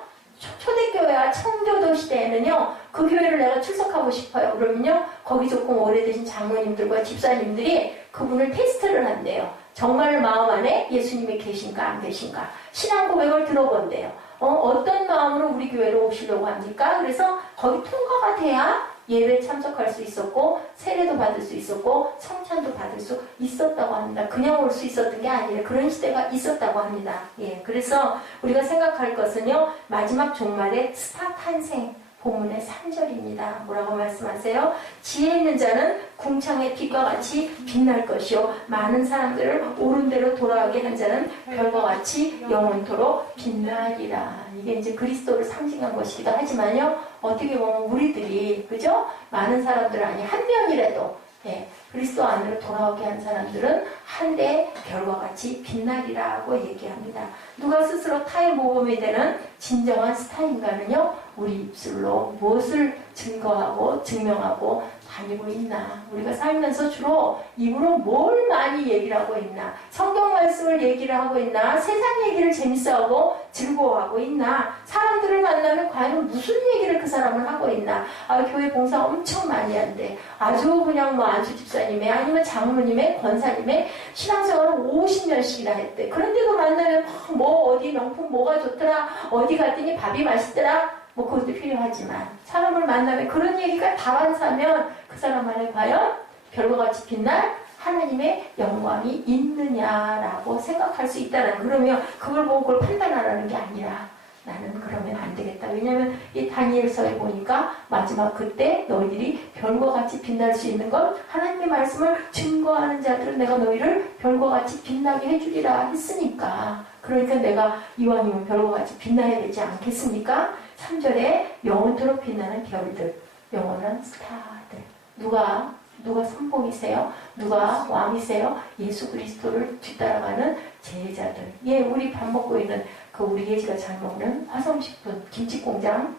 초대교회와 청교도 시대에는요. 그 교회를 내가 출석하고 싶어요. 그러면요. 거기 조금 오래되신 장로님들과 집사님들이 그분을 테스트를 한대요. 정말 마음 안에 예수님이 계신가 안 계신가 신앙 고백을 들어본대요. 어떤 마음으로 우리 교회로 오시려고 합니까? 그래서 거기 통과가 돼야 예배 참석할 수 있었고 세례도 받을 수 있었고 성찬도 받을 수 있었다고 합니다. 그냥 올 수 있었던 게 아니라 그런 시대가 있었다고 합니다. 예, 그래서 우리가 생각할 것은요, 마지막 종말의 스타 탄생 본문의 3절입니다. 뭐라고 말씀하세요? 지혜 있는 자는 궁창의 빛과 같이 빛날 것이요 많은 사람들을 옳은 대로 돌아가게 한 자는 별과 같이 영원토록 빛나리라. 이게 이제 그리스도를 상징한 것이기도 하지만요, 어떻게 보면 우리들이, 그죠? 많은 사람들 아니 한 명이라도 예, 그리스도 안으로 돌아오게 한 사람들은 한데 별과 같이 빛나리라고 얘기합니다. 누가 스스로 타의 모범이 되는 진정한 스타인가는요, 우리 입술로 무엇을 증거하고 증명하고 다니고 있나. 우리가 살면서 주로 입으로 뭘 많이 얘기를 하고 있나. 성경 말씀을 얘기를 하고 있나. 세상 얘기를 재밌어하고 즐거워하고 있나. 사람들을 만나면 과연 무슨 얘기를 그 사람은 하고 있나. 교회 봉사 엄청 많이 한대. 아주 그냥 뭐 안수 집사님의 아니면 장로님의 권사님의 신앙생활을 50년씩이나 했대. 그런데도 만나면 뭐 어디 명품 뭐가 좋더라, 어디 갔더니 밥이 맛있더라, 뭐 그것도 필요하지만 사람을 만나면 그런 얘기가 다반사면 그 사람 안에 과연 별과 같이 빛날 하나님의 영광이 있느냐라고 생각할 수 있다는. 그러면 그걸 보고 그걸 판단하라는 게 아니라 나는 그러면 안 되겠다. 왜냐하면 이 다니엘서에 보니까 마지막 그때 너희들이 별과 같이 빛날 수 있는 건 하나님의 말씀을 증거하는 자들은 내가 너희를 별과 같이 빛나게 해주리라 했으니까. 그러니까 내가 이왕이면 별과 같이 빛나야 되지 않겠습니까? 3절에 영원토록 빛나는 별들, 영원한 스타들. 누가 선봉이세요? 누가 왕이세요? 예수 그리스도를 뒤따라가는 제자들. 예, 우리 밥 먹고 있는 그 우리 예지가 잘 먹는 화성식품 김치공장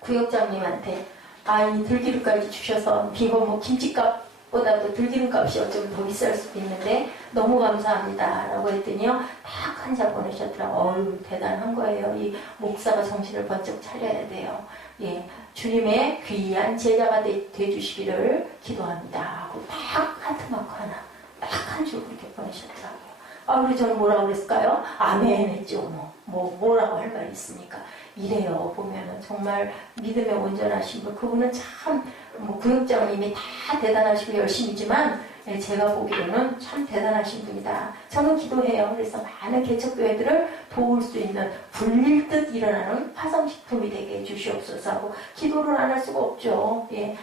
구역장님한테 이 들기름까지 주셔서 이거 뭐 김치값보다도 들기름값이 어쩌면 더 비쌀 수도 있는데 너무 감사합니다 라고 했더니요, 딱 한 장 보내셨더라고요. 어휴, 대단한 거예요. 이 목사가 정신을 번쩍 차려야 돼요. 예, 주님의 귀한 제자가 돼주시기를 기도합니다 하고 딱 하트마크 하나 딱 한 줄 그렇게 보내셨더라고요. 우리 저는 뭐라고 그랬을까요? 아멘 했죠. 뭐라고 할 말이 있습니까? 이래요. 보면은 정말 믿음에 온전하신 분, 그분은 참 구역장님이 다 대단하시고 열심이지만 제가 보기로는 참 대단하신 분이다. 저는 기도해요. 그래서 많은 개척교회들을 도울 수 있는 불릴 듯 일어나는 화성식품이 되게 해주시옵소서 하고 기도를 안 할 수가 없죠. 예.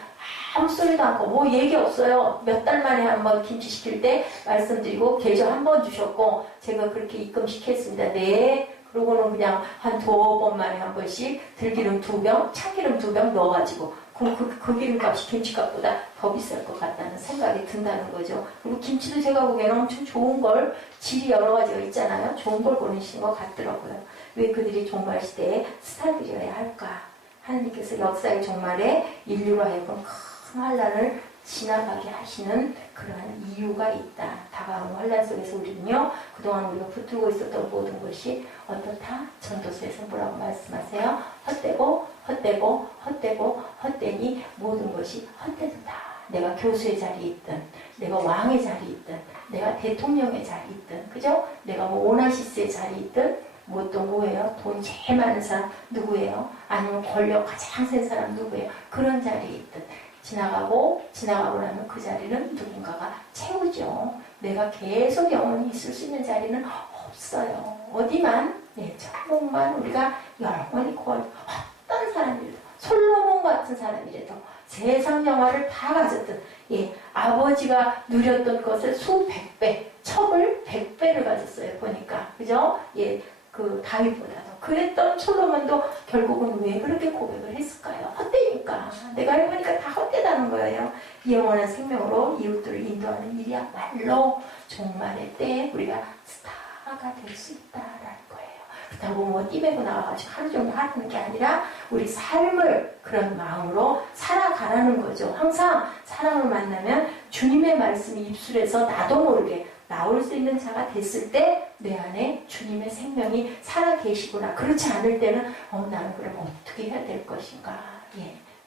아무 소리도 않고 뭐 얘기 없어요. 몇 달 만에 한번 김치 시킬 때 말씀드리고 계좌 한 번 주셨고 제가 그렇게 입금시켰습니다. 네. 그러고는 그냥 한 2번 만에 한 번씩 들기름 2병, 참기름 2병 넣어가지고 그 기름값이 김치값보다 더 비쌀 것 같다는 생각이 든다는 거죠. 그리고 김치도 제가 보기에는 엄청 좋은 걸, 질이 여러 가지가 있잖아요. 좋은 걸 보내시는 것 같더라고요. 왜 그들이 종말 시대에 스타들이어야 할까? 하나님께서 역사의 종말에 인류로 하여금 큰 환란을 지나가게 하시는 그러한 이유가 있다. 다가오는 환란 속에서 우리는요, 그동안 우리가 붙들고 있었던 모든 것이 어떻다? 전도서에서 뭐라고 말씀하세요? 헛되니 모든 것이 헛되다. 내가 교수의 자리에 있든, 내가 왕의 자리에 있든, 내가 대통령의 자리에 있든, 그죠? 내가 뭐 오나시스의 자리에 있든, 뭐 또 뭐예요? 돈 제일 많은 사람 누구예요? 아니면 권력 가장 센 사람 누구예요? 그런 자리에 있든 지나가고 나면 그 자리는 누군가가 채우죠. 내가 계속 영원히 있을 수 있는 자리는 없어요. 어디만, 천국만 우리가 영원히 어떤 사람이라도, 솔로몬 같은 사람이라도 세상 영화를 다 가졌던, 아버지가 누렸던 것을 수백 배, 첩을 100배를 가졌어요. 보니까, 그죠? 그 다윗보다도. 그랬던 솔로몬도 결국은 왜 그렇게 고백을 했을까요? 헛되니까. 내가 해보니까 다 헛되다는 거예요. 영원한 생명으로 이웃들을 인도하는 일이야말로 종말의 때에 우리가 스타가 될 수 있다라는 거예요. 그렇다고 뭐 띠매고 나와가지고 하루 종일 하는 게 아니라 우리 삶을 그런 마음으로 살아가라는 거죠. 항상 사람을 만나면 주님의 말씀이 입술에서 나도 모르게 나올 수 있는 자가 됐을 때 내 안에 주님의 생명이 살아 계시구나. 그렇지 않을 때는 나는 그럼 어떻게 해야 될 것인가.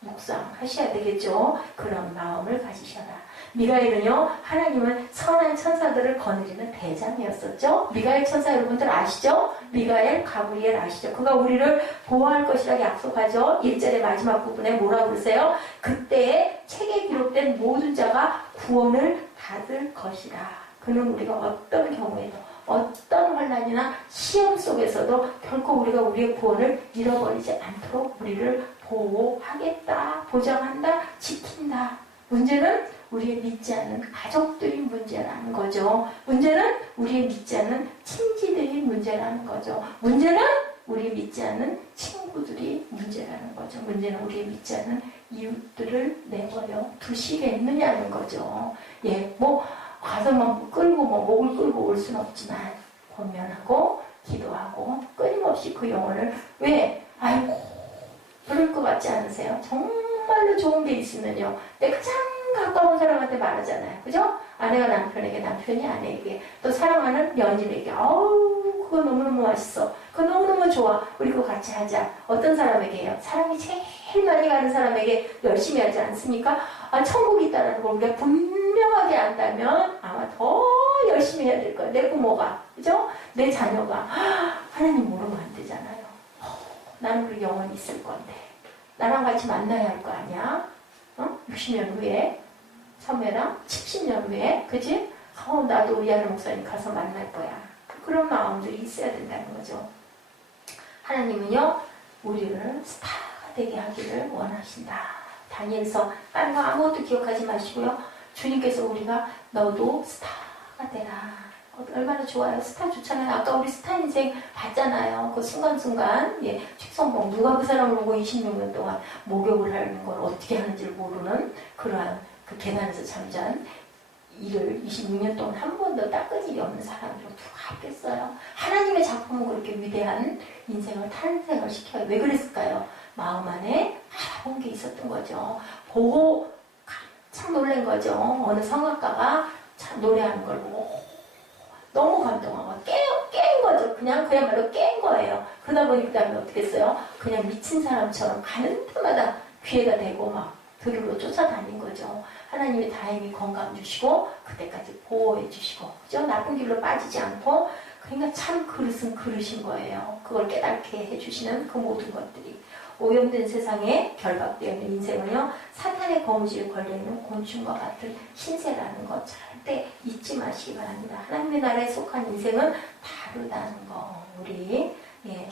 묵상하셔야 되겠죠. 그런 마음을 가지셔라. 미가엘은요, 하나님은 선한 천사들을 거느리는 대장이었었죠. 미가엘 천사 여러분들 아시죠? 미가엘, 가브리엘 아시죠? 그가 우리를 보호할 것이라고 약속하죠. 1절의 마지막 부분에 뭐라고 그러세요? 그때에 책에 기록된 모든 자가 구원을 받을 것이라. 그는 우리가 어떤 경우에도 어떤 환난이나 시험 속에서도 결코 우리가 우리의 구원을 잃어버리지 않도록 우리를 보호하겠다, 보장한다, 지킨다. 문제는 우리의 믿지 않는 가족들이 문제라는 거죠. 문제는 우리의 믿지 않는 친지들이 문제라는 거죠. 문제는 우리 믿지 않는 친구들이 문제라는 거죠. 문제는 우리의 믿지 않는 이웃들을 내버려 두시겠느냐는 거죠. 예, 뭐 가서 막 끌고 목을 끌고 올 수는 없지만 권면하고 기도하고 끊임없이 그 영혼을 왜 아이고 그럴 것 같지 않으세요? 정말로 좋은 게 있으면요, 내가 가장 가까운 사람한테 말하잖아요. 그죠? 아내가 남편에게, 남편이 아내에게, 또 사랑하는 연인에게, 어우 그거 너무너무 맛있어, 그거 너무너무 좋아, 우리 그거 같이 하자. 어떤 사람에게요? 사랑이 제일 많이 가는 사람에게 열심히 하지 않습니까? 아, 천국이 있다는 걸 우리가 분명하게 안다면 아마 더 열심히 해야 될 거예요. 내 부모가, 그죠? 내 자녀가. 하나님 모르면 안 되잖아요. 나는 우리 영원히 있을 건데 나랑 같이 만나야 할 거 아니야? 60년 후에, 섬매랑 70년 후에, 그지? 나도 우리 아들 목사님 가서 만날 거야. 그런 마음들이 있어야 된다는 거죠. 하나님은요, 우리를 스타가 되게 하기를 원하신다. 다니엘서 다른 거 아무것도 기억하지 마시고요. 주님께서 우리가 너도 스타가 되라. 얼마나 좋아요. 스타 좋잖아요. 아까 우리 스타 인생 봤잖아요. 그 순간순간, 예, 최성봉, 누가 그 사람을 보고 26년 동안 목욕을 하는 걸 어떻게 하는지를 모르는 그러한 그 계단에서 잠잔 일을 26년 동안 한 번도 닦은 일이 없는 사람으로 누가 있겠어요. 하나님의 작품은 그렇게 위대한 인생을 탄생을 시켜요. 왜 그랬을까요? 마음 안에 알아본 게 있었던 거죠. 보고 깜짝 놀란 거죠. 어느 성악가가 참 노래하는 걸 보고 너무 감동하고 깬 거죠. 그야말로 깬 거예요. 그러다 보니 그 다음에 어떻게 했어요? 그냥 미친 사람처럼 가는 데마다 귀에가 대고 막 들으러 쫓아다닌 거죠. 하나님이 다행히 건강 주시고 그때까지 보호해 주시고, 그죠? 나쁜 길로 빠지지 않고, 그러니까 참 그릇은 그릇인 거예요. 그걸 깨닫게 해주시는 그 모든 것들이. 오염된 세상에 결박되어 있는 인생은요, 사탄의 거무지에 걸려있는 곤충과 같은 신세라는 것 절대 잊지 마시기 바랍니다. 하나님의 나라에 속한 인생은 다르다는 거. 우리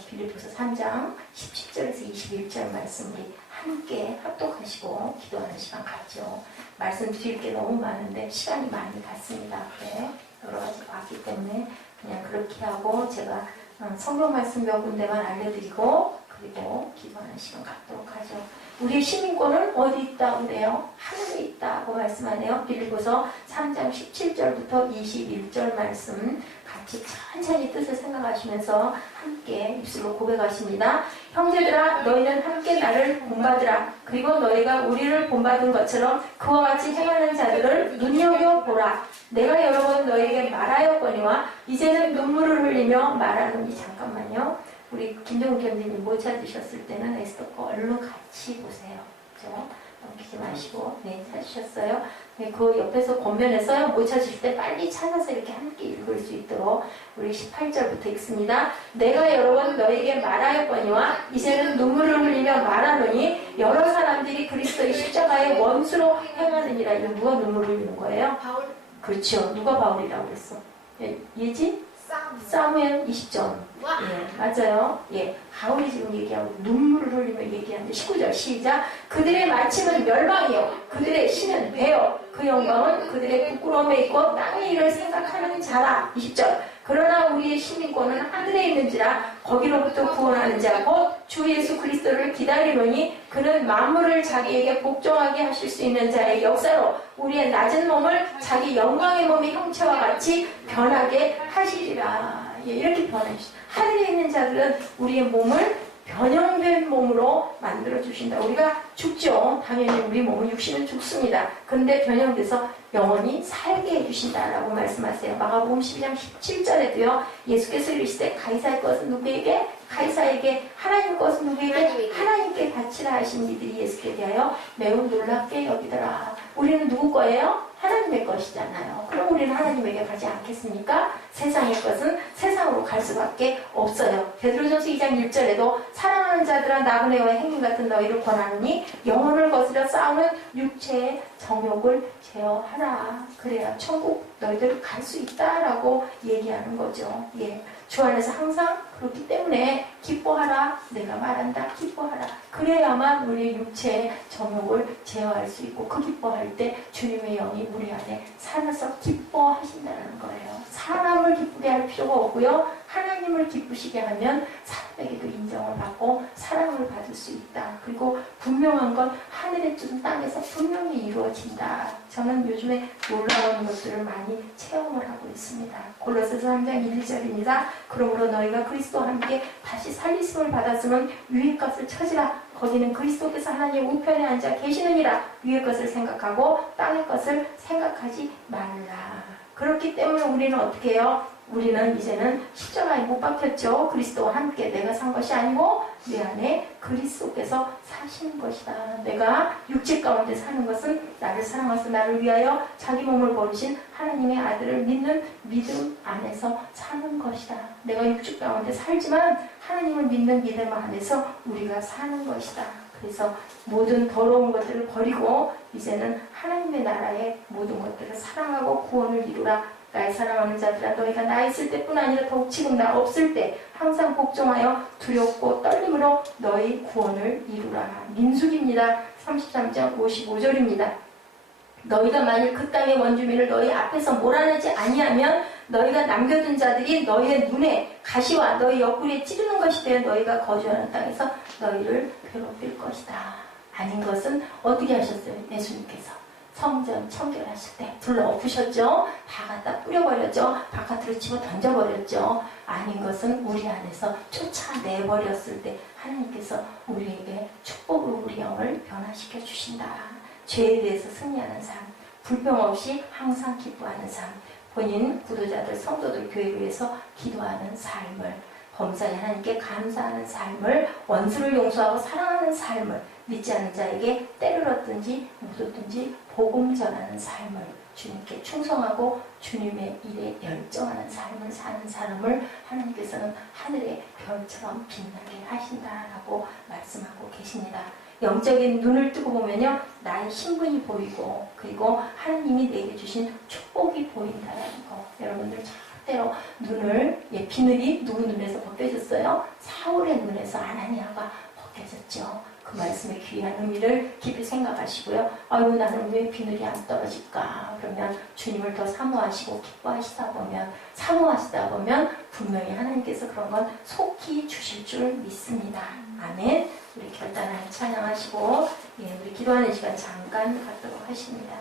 빌립보서 3장 17절에서 21절 말씀 우리 함께 합독하시고 기도하는 시간 갖죠. 말씀 드릴 게 너무 많은데 시간이 많이 갔습니다. 그래, 여러 가지가 왔기 때문에 그냥 그렇게 하고 제가 성경 말씀 몇 군데만 알려드리고 그리고 기도하는 시간 갖도록 하죠. 우리의 시민권은 어디 있다고 그래요? 하늘에 있다고 말씀하네요. 빌립보서 3장 17절부터 21절 말씀 같이 천천히 뜻을 생각하시면서 함께 입술로 고백하십니다. 형제들아, 너희는 함께 나를 본받으라. 그리고 너희가 우리를 본받은 것처럼 그와 같이 행하는 자들을 눈여겨보라. 내가 여러 번 너희에게 말하였거니와 이제는 눈물을 흘리며 말하노니. 잠깐만요. 우리 김정우 견디님 못 찾으셨을 때는 에스더 거 얼른 같이 보세요. 그죠? 넘기지 마시고. 네, 찾으셨어요? 네, 그 옆에서 권면해서요. 못 찾으실 때 빨리 찾아서 이렇게 함께 읽을 수 있도록 우리 18절부터 읽습니다. 내가 여러 번 너에게 말하였거니와 이제는 눈물을 흘리며 말하노니 여러 사람들이 그리스도의 십자가의 원수로 행하느니라. 이거 누가 눈물을 흘리는 거예요? 바울. 그렇죠. 누가 바울이라고 그랬어? 예지? 사무엘 20전. 예, 맞아요. 예, 바울이 지금 얘기하고 눈물을 흘리며 얘기하는데 19절 시작. 그들의 마침은 멸망이요 그들의 신은 배요 그 영광은 그들의 부끄러움에 있고 땅의 일을 생각하는 자라. 20절. 그러나 우리의 시민권은 하늘에 있는지라 거기로부터 구원하는 자 곧 주 예수 그리스도를 기다리노니 그는 만물을 자기에게 복종하게 하실 수 있는 자의 역사로 우리의 낮은 몸을 자기 영광의 몸의 형체와 같이 변하게 하시리라. 예, 이렇게 변해주시다. 하늘에 있는 자들은 우리의 몸을 변형된 몸으로 만들어주신다. 우리가 죽죠. 당연히 우리 몸은 육신은 죽습니다. 그런데 변형돼서 영원히 살게 해주신다라고 말씀하세요. 마가복음 12장 17절에도요. 예수께서 이르시되 가이사의 것은 누구에게? 가이사에게, 하나님 것은 누구에게? 하나님께 바치라 하신 이들이 예수께 대하여 매우 놀랍게 여기더라. 우리는 누구 거예요? 하나님의 것이잖아요. 그럼 우리는 하나님에게 가지 않겠습니까? 세상의 것은 세상으로 갈 수밖에 없어요. 베드로전서 2장 1절에도 사랑하는 자들아 나그네와 행님 같은 너희를 권하노니 영혼을 거스려 싸우는 육체의 정욕을 제어하라. 그래야 천국 너희들 갈 수 있다라고 얘기하는 거죠. 예. 주 안에서 항상 그렇기 때문에 기뻐하라. 내가 말한다. 기뻐하라. 그래야만 우리의 육체의 정욕을 제어할 수 있고 그 기뻐할 때 주님의 영이 우리 안에 살아서 기뻐하신다는 거예요. 사람을 기쁘게 할 필요가 없고요. 하나님을 기쁘시게 하면 사람에게도 인정을 받고 사랑을 받을 수 있다. 그리고 분명한 건 하늘의 뜻은 땅에서 분명히 이루어진다. 저는 요즘에 놀라운 것들을 많이 체험을 하고 있습니다. 골로새서 3장 1절입니다. 그러므로 너희가 그리스도와 함께 다시 살리심을 받았으면 위의 것을 찾으라. 거기는 그리스도께서 하나님 우편에 앉아 계시느니라. 위의 것을 생각하고 땅의 것을 생각하지 말라. 그렇기 때문에 우리는 어떻게 해요? 우리는 이제는 십자가에 못 박혔죠. 그리스도와 함께 내가 산 것이 아니고 내 안에 그리스도께서 사시는 것이다. 내가 육체 가운데 사는 것은 나를 사랑하셔서 나를 위하여 자기 몸을 버리신 하나님의 아들을 믿는 믿음 안에서 사는 것이다. 내가 육체 가운데 살지만 하나님을 믿는 믿음 안에서 우리가 사는 것이다. 그래서 모든 더러운 것들을 버리고 이제는 하나님의 나라의 모든 것들을 사랑하고 구원을 이루라. 나의 사랑하는 자들아 너희가 나 있을 때뿐 아니라 더욱 지금 나 없을 때 항상 복종하여 두렵고 떨림으로 너희 구원을 이루라. 민수기입니다. 33장 55절입니다. 너희가 만일 그 땅의 원주민을 너희 앞에서 몰아내지 아니하면 너희가 남겨둔 자들이 너희의 눈에 가시와 너희 옆구리에 찌르는 것이 되어 너희가 거주하는 땅에서 너희를 괴롭힐 것이다. 아닌 것은 어떻게 하셨어요? 예수님께서 성전 청결하실 때 불러 엎으셨죠. 다 갖다 뿌려버렸죠. 바깥으로 집어 던져버렸죠. 아닌 것은 우리 안에서 쫓아내버렸을 때 하나님께서 우리에게 축복으로 우리 영을 변화시켜 주신다. 죄에 대해서 승리하는 삶, 불평 없이 항상 기뻐하는 삶, 본인, 구도자들, 성도들, 교회를 위해서 기도하는 삶을, 범사에 하나님께 감사하는 삶을, 원수를 용서하고 사랑하는 삶을, 믿지 않는 자에게 때를 얻든지 못 얻든지 복음 전하는 삶을, 주님께 충성하고 주님의 일에 열정하는 삶을 사는 사람을 하나님께서는 하늘의 별처럼 빛나게 하신다라고 말씀하고 계십니다. 영적인 눈을 뜨고 보면요, 나의 신분이 보이고 그리고 하나님이 내게 주신 축복이 보인다는 거. 여러분들 절대로 눈을, 비늘이 누구 눈에서 벗겨졌어요? 사울의 눈에서 아나니아가 벗겨졌죠. 그 말씀의 귀한 의미를 깊이 생각하시고요. 아유, 나는 왜 비늘이 안 떨어질까? 그러면 주님을 더 사모하시고 기뻐하시다 보면, 사모하시다 보면 분명히 하나님께서 그런 건 속히 주실 줄 믿습니다. 아멘. 우리 결단하여 찬양하시고, 우리 기도하는 시간 잠깐 갖도록 하십니다.